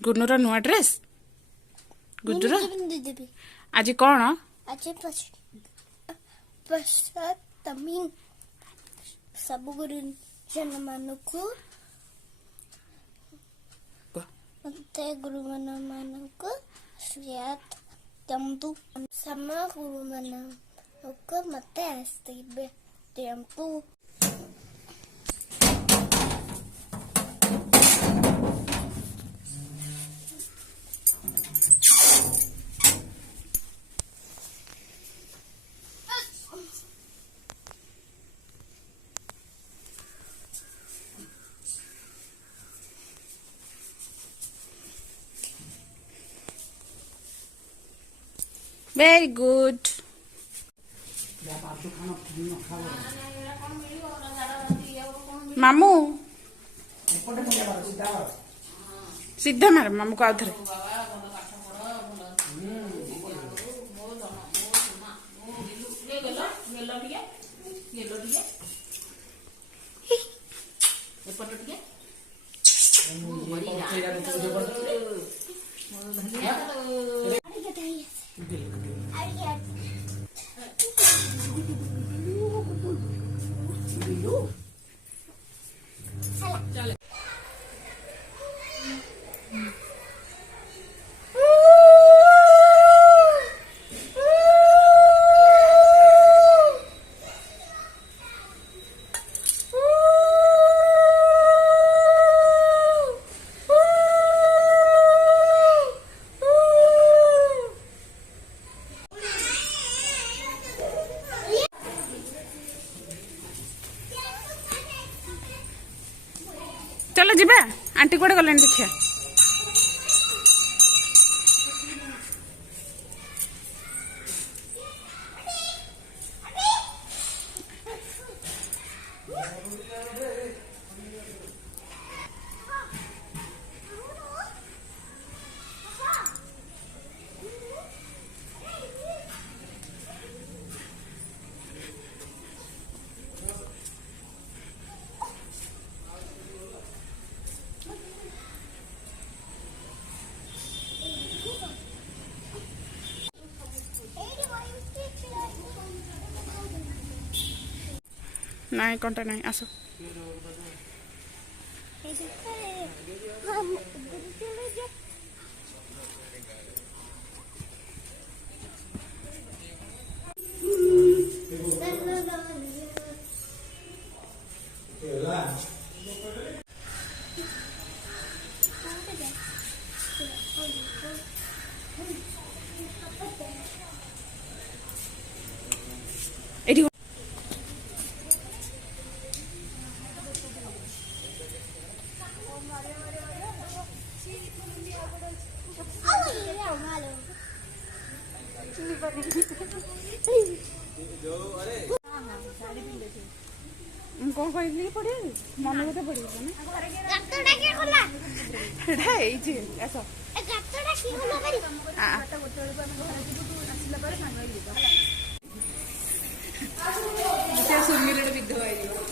गुन्नूर नुआ ड्रेस गुड्डूर आज कौन आज तमी सब गुरुजन मानकु मते गुरुजन मानकु श्रेयात तंतु सम गुरुजन मते आस्ते टेम्पू वेरी गुड मामू सीधा मार मामू को आउथरे चलो जीवा आंटी कौड़े गले देखिए नाई कंटा नाई आसो एडी कौन कही पड़े मन बोधे पड़े सुमिर विधवा